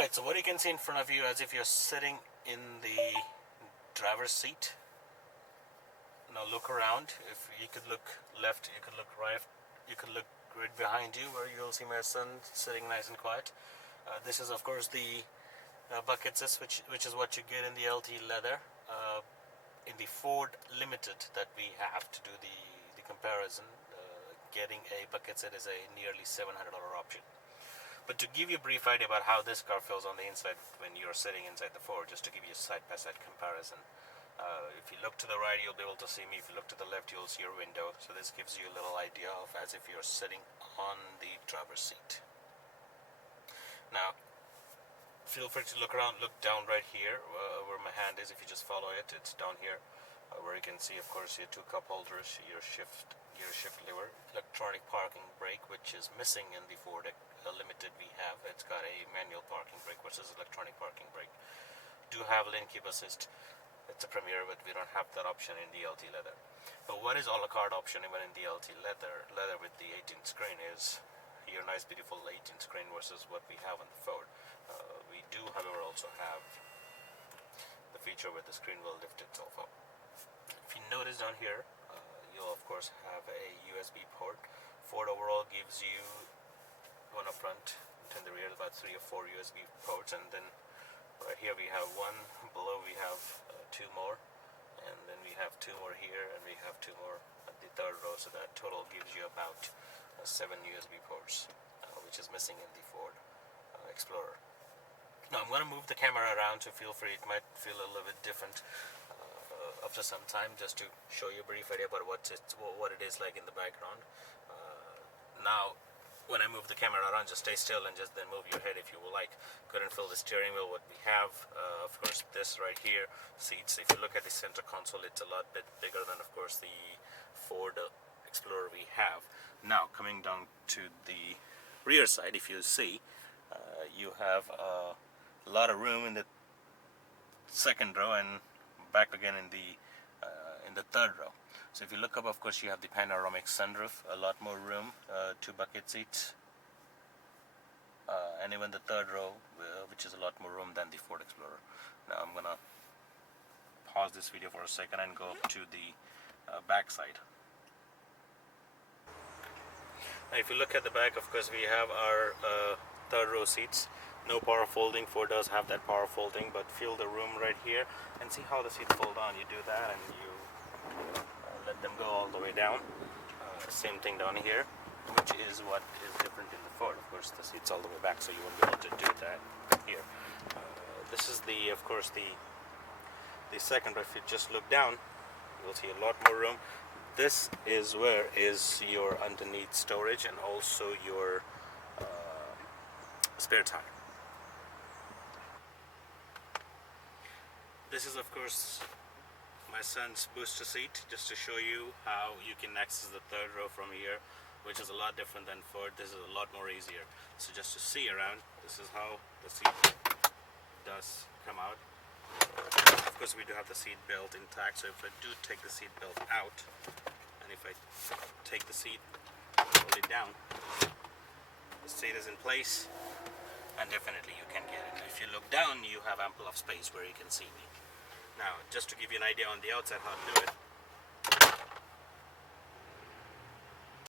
Alright, so what you can see in front of you as if you're sitting in the driver's seat. Now look around. If you could look left, you could look right, you could look right behind you where you'll see my son sitting nice and quiet. This is of course the bucket assist, which is what you get in the LTE leather. In the Ford Limited that we have to do the comparison, getting a bucket set is a nearly $700 option. But to give you a brief idea about how this car feels on the inside when you're sitting inside the Ford, just to give you a side-by-side comparison. If you look to the right, you'll be able to see me. If you look to the left, you'll see your window. So this gives you a little idea of as if you're sitting on the driver's seat. Now, feel free to look around, look down right here where my hand is. If you just follow it, it's down here where you can see, of course, your two cup holders, your gear shift lever, electronic parking brake, which is missing in the Ford Limited we have. It's got a manual parking brake versus electronic parking brake. Do have lane keep assist. It's a Premier, but we don't have that option in the LTE leather. But what is a la carte option even in the LTE leather with the 18-inch screen is your nice beautiful 18-inch screen versus what we have on the Ford. We do, however, also have the feature where the screen will lift itself up. If you notice down here, you'll of course have a USB port. Ford overall gives you one up front, and in the rear about 3 or 4 USB ports, and then right here we have one, below we have 2 more, and then we have 2 more here, and we have 2 more at the third row, so that total gives you about 7 USB ports, which is missing in the Ford Explorer. Now I'm going to move the camera around, so feel free, it might feel a little bit different after some time, just to show you a brief idea about what it is like in the background. Now when I move the camera around, just stay still and just then move your head if you will like. Couldn't feel the steering wheel. What we have, of course, this right here, seats. If you look at the center console, it's a lot bit bigger than, of course, the Ford Explorer we have. Now coming down to the rear side, if you see, you have a lot of room in the second row and back again in the third row. So if you look up, of course, you have the panoramic sunroof, a lot more room, 2 bucket seats, and even the third row, which is a lot more room than the Ford Explorer. Now I'm gonna pause this video for a second and go up to the back side. Now if you look at the back, of course, we have our third row seats. No power folding. Ford does have that power folding, but feel the room right here and see how the seats fold on. You do that and you let them go all the way down. Same thing down here, which is what is different in the Ford. Of course, the seat's all the way back, so you won't be able to do that here. This is the, of course, the second. If you just look down, you'll see a lot more room. This is where is your underneath storage and also your spare tire. This is, of course, my son's booster seat, just to show you how you can access the third row from here, which is a lot different than Ford. This is a lot more easier. So just to see around, this is how the seat does come out. Of course, we do have the seat belt intact, so if I do take the seat belt out, and if I take the seat, hold it down, the seat is in place, and definitely you can get it. If you look down, you have ample of space where you can see me. Now, just to give you an idea on the outside how to do it,